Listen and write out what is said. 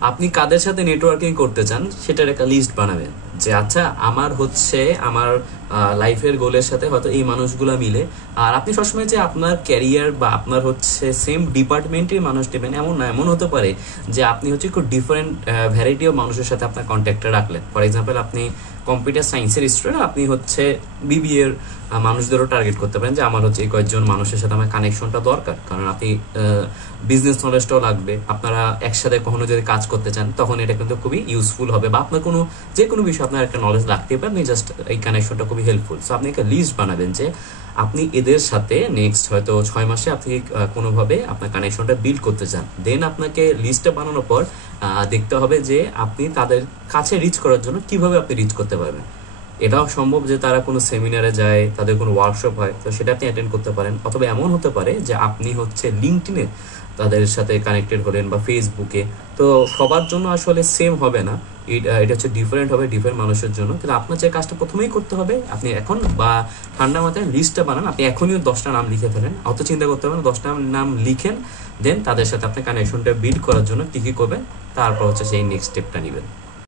আপনি কাদের সাথে নেটওয়ার্কিং করতে চান সেটার একটা লিস্ট বানাবেন, যে আচ্ছা আমার হচ্ছে আমার লাইফের গোলের সাথে হয়তো এই মানুষগুলো মিলে। আর আপনি সবসময় যে আপনার ক্যারিয়ার বা আপনার হচ্ছে সেম ডিপার্টমেন্টের মানুষ নেবেন এমন না, এমন হতে পারে যে আপনি হচ্ছে খুব ডিফারেন্ট ভ্যারাইটি অফ মানুষের সাথে আপনার কন্ট্যাক্টে রাখলেন। ফর এক্সাম্পল আপনি কম্পিউটার সায়েন্সের স্টুডেন্ট, আপনি হচ্ছে বিবিএ এর মানুষদেরও টার্গেট করতে পারেন যে আমার হচ্ছে এই কয়েকজন মানুষের সাথে আমার কানেকশনটা দরকার, কারণ আপনি বিজনেস নলেজটাও লাগবে। আপনারা একসাথে কখনো যদি কাজ করতে চান তখন এটা কিন্তু খুবই ইউজফুল হবে, বা আপনার কোনো যে কোনো বিষয়ে আপনার একটা নলেজ লাগতে পারে, আপনি জাস্ট এই কানেকশনটা খুবই হেল্পফুল। সো আপনি একটা লিস্ট বানাবেন যে আপনি এদের সাথে নেক্সট হয়তো 6 মাসে আপনি কোনোভাবে আপনার কানেকশনটা বিল্ড করতে চান। দেন আপনাকে লিস্টটা বানানোর পর দেখতে হবে যে আপনি তাদের কাছে রিচ করার জন্য কিভাবে আপনি রিচ করতে পারবেন। এটাও সম্ভব যে তারা কোনো সেমিনারে যায়, তাদের কোনো ওয়ার্কশপ হয়, তো সেটা আপনি অ্যাটেন্ড করতে পারেন। অথবা এমন হতে পারে যে আপনি হচ্ছে লিঙ্কডইনে তাদের সাথে কানেক্টেড হলেন বা ফেসবুকে। তো সবার জন্য আসলে সেম হবে না, এটা হচ্ছে ডিফারেন্ট হবে ডিফারেন্ট মানুষের জন্য। কিন্তু আপনার যে কাজটা প্রথমেই করতে হবে, আপনি এখন বা ঠান্ডা মাথায় লিস্টটা বানান, আপনি এখনই 10টা নাম লিখে ফেলেন, অত চিন্তা করতে হবে না, 10টা নাম লিখেন। দেন তাদের সাথে আপনি কানেকশনটা বিল্ড করার জন্য কী কী করবেন, তারপর হচ্ছে সেই নেক্সট স্টেপটা নেবেন।